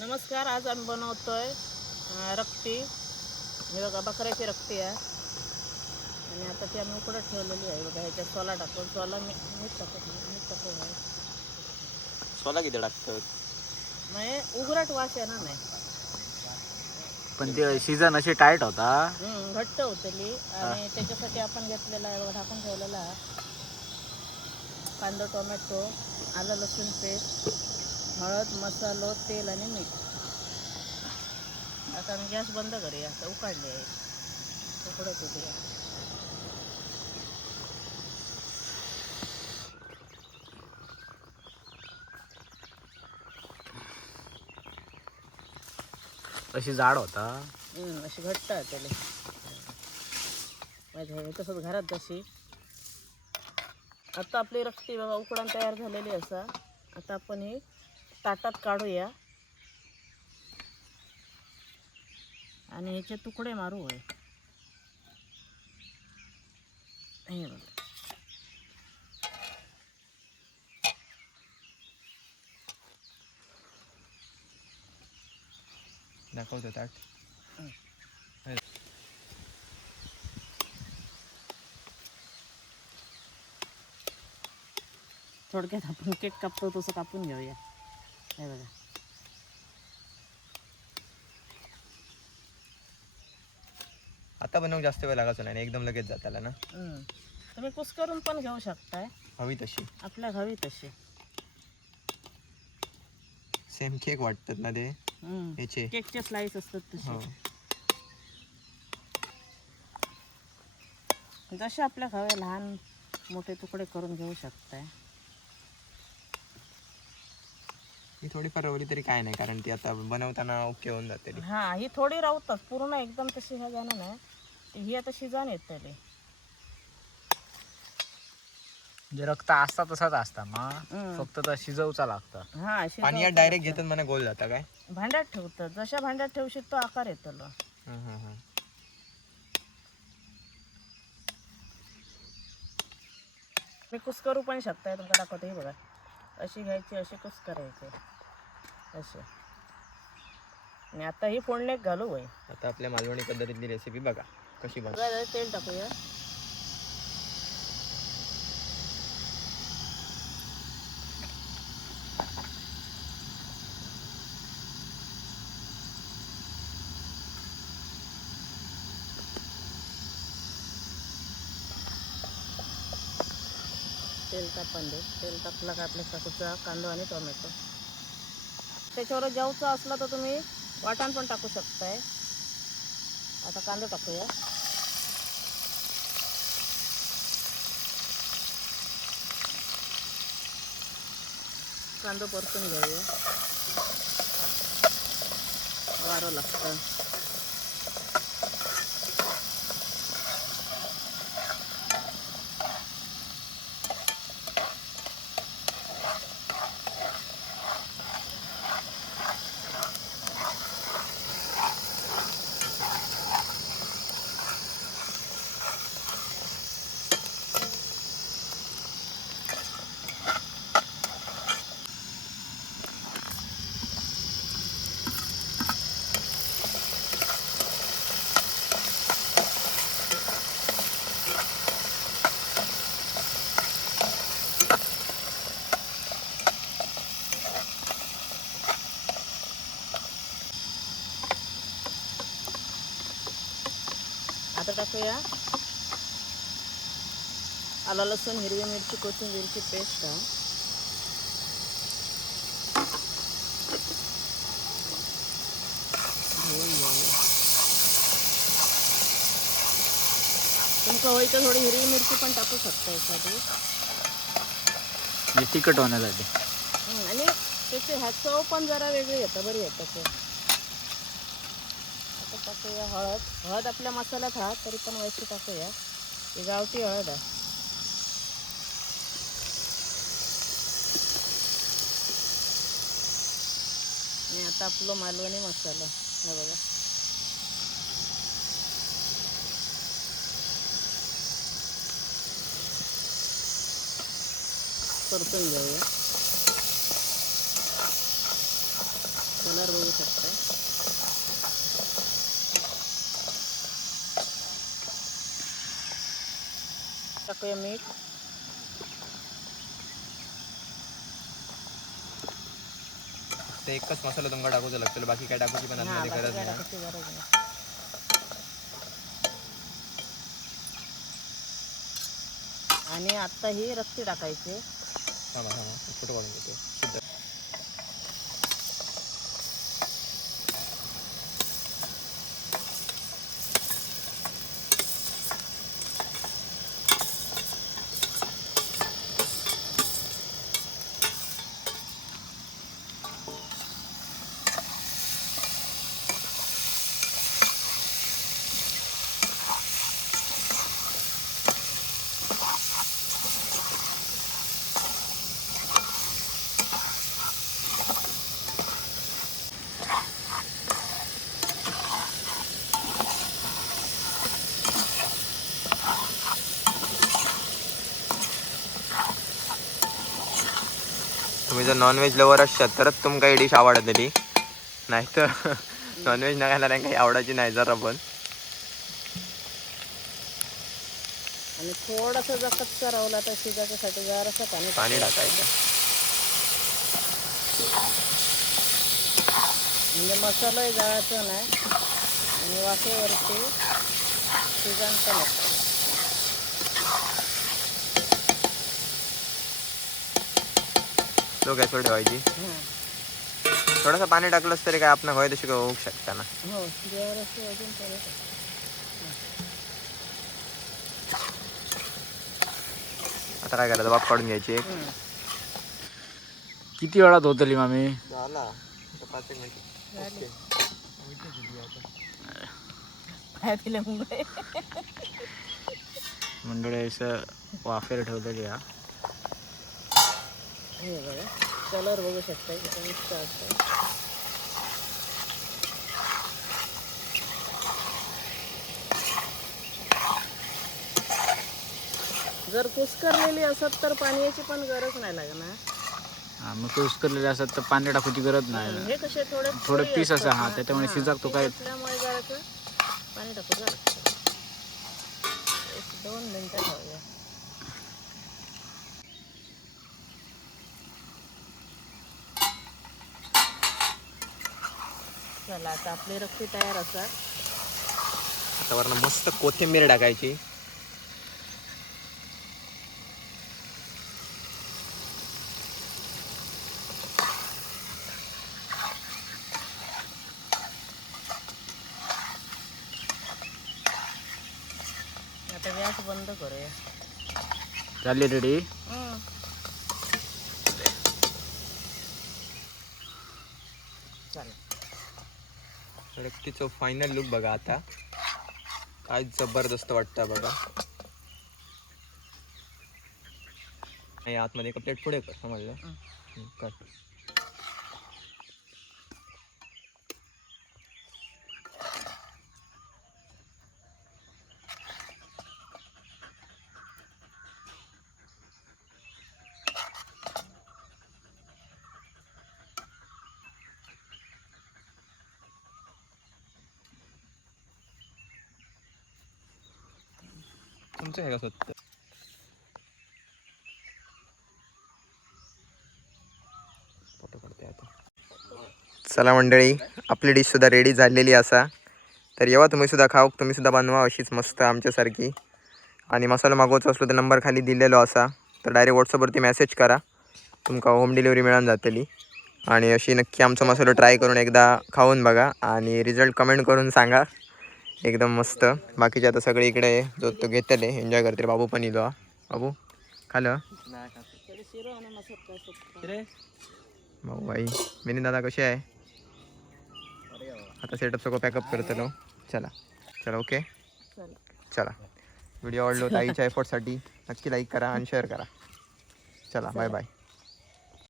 नमस्कार. आज आम्ही बनवतोय रक्ती. हे बघा बकऱ्याची रक्ती आहे आणि आता ती आम्ही उकडत ठेवलेली आहे. बघा ह्याच्यात सोला टाकून मीठ टाकू सोला किती टाकतात म्हणजे उघरट वास येणार नाही. पण ते सीझन अशी टाईट होता. घट्ट होतली आणि त्याच्यासाठी आपण घेतलेला आहे बघा, टाकून ठेवलेला आहे कांदा, टोमॅटो, आलं लसूण पेस्ट, हळद, मसालो, तेल आणि मीठ. आता आम्ही गॅस बंद करूया. आता उकाडले आहे, उकडत होते. अशी जाड होता. अशी घट्ट आहे त्याला माझ्या तसंच घरात जशी. आता आपली रक्ती बघा उकडून तयार झालेली असा. आता आपण ही ताटात काढूया आणि ह्याचे तुकडे मारू आहे. हे बघा दाखवतो ताट. थोडक्यात आपण केक कापतो तसं कापून घेऊया. हे बघा आता बनवून जास्त वेळ लागायचा नाही, एकदम लगेच जाताला ना. तुम्ही कुस्करून पण घेऊ शकताय, हवी तशी. आपल्या हवी तशी. सेम केक वाटतात ना ते ह्याचे. केकचे स्लाइस असतात तसे. जसे आपल्या हवे लहान मोठे तुकडे करून घेऊ शकताय. ही थोडीफार रवली तरी काय नाही, कारण ती आता बनवताना ओके होऊन जाते. हा, ही थोडी राहतात, पूर्ण एकदम तशी ह्या जाणं नाही. ही आता शिजान येतली. जे रक्त असता तसाच असता मग फक्त तर शिजवचा लागतं. हा, पाणी डायरेक्ट घेतात मला गोल जाता काय. भांड्यात ठेवतं, जशा भांड्यात ठेवशील तो आकार येतलो. मी कुस्करू पण शकताय, तुमका दाखवते. हे बघा अशी घ्यायची, अशी कुस्करायची अशी. आणि आता ही फोडणीत घालू होय. आता आपल्या मालवणी पद्धतीतली रेसिपी बघा कशी बनवतात. तेल टाकूया. तेल तापण दे. तेल तापलं का आपल्या टाकूचा कांदा आणि टोमॅटो. त्याच्यावर जेवचा असला तर तुम्ही वाटाण पण टाकू शकताय. आता कांदा टाकूया. कांदा परतून घेऊया. वारं लागतं. आता टाकूया आलं लसूण, हिरवी मिरची, कोथिंबीरची पेस्ट. तुमका होई तर थोडी हिरवी मिरची पण टाकू शकता एखादी, तिखट होण्यासाठी. आणि त्याची चव पण जरा वेगळी येतं, बरी येतं ते. आता टाकूया हळद. हळद आपल्या मसाल्यात हा तरी पण वैसे टाकूया. ही गावठी हळद आहे. आणि आता आपलं मालवणी मसाला हा बघा. परतून घेऊया. कलर बघू शकता. टाकूया मीठ. ते एकच मसाला तुमका टाकूचा लागतो, बाकी काय टाकूची पण हा, आतमध्ये बाकी गरज काय नाही. टाकायची गरज नाही. आणि आता ही रक्ती टाकायची. थांबा फोटो काढून घेतो शुद्ध. तुम्ही जर नॉनव्हेज लवर असतात तरच तुमका ही डिश आवडतली, नाही तर नॉनव्हेज न खायला काही आवडायची नाही जरा पण. आणि थोडासा जर कच्चा राहिला तर शिजायसाठी जरासं पाणी टाकायचं. म्हणजे मसालाही जळायचा नाही आणि वाफेवरती शिजन पण येतं. लो गॅसवर ठेवायची. हां. थोडंसं पाणी टाकलंच तरी काय आपण हवं तशी होऊ शकता ना. हो, जरासं अजून थोडं टाक. आता काय करायचं, वाफ काढून घ्यायची एक. किती वेळात होतली मामी? झाला 5 मिनिट. झाली. काय दिलं मुंबई? मंडळी असं वाफेर ठेवलेली हा. हे बघा, कलर बघू शकता किती मस्त असतं. जर कुस्करलेली असत तर पाण्याची पण गरज नाही लागणार. हा, मग ते उस्करलेले असतात तर पाणी टाकायची गरज नाही. हे कसे थोडे थोडे पोळी पीस असं असतात हा, ना. त्याच्यामुळे हां, शिजाक तो पीस काय असल्यामुळे जरासं पाणी टाकू लागतं. 1-2 मिनिटं ठेवूया. चला आता आपली रक्ती तयार असतात. आता वरनं मस्त कोथिंबीर टाकायची. आता गॅस बंद करूया. झाली रेडी. चालेल. रक्तीचं फायनल लुक बघा आता, काय जबरदस्त वाटतं बघा. नाही आतमध्ये एक प्लेट पुढे कर, समजलं. कर. तुमचं आहे का स्वतः? फोटो काढते आता. चला मंडळी, आपली डिश सुद्धा रेडी झालेली असा. तर येवा तुम्ही सुद्धा खाऊ, तुम्ही सुद्धा बनवा अशीच मस्त आमच्यासारखी. आणि मसाला मागवायचा असलो तर नंबर खाली दिलेलो असा, तर डायरेक्ट व्हॉट्सअपवरती मेसेज करा, तुमका होम डिलिव्हरी मिळून जातली. आणि अशी नक्की आमचा मसाला ट्राय करून एकदा खाऊन बघा आणि रिझल्ट कमेंट करून सांगा. एकदम मस्त. बाकीचे आता सगळे इकडे जो तो घेतले एन्जॉय करते. बाबू पण येतो. बाबू खालं भाऊ भाई विनी दादा कसे आहे? आता सेटअप सगळं पॅकअप करतलो. चला चला ओके चला. व्हिडिओ आवडलो ताईच्या एफर्टसाठी नक्की लाईक करा आणि शेअर करा. चला बाय बाय.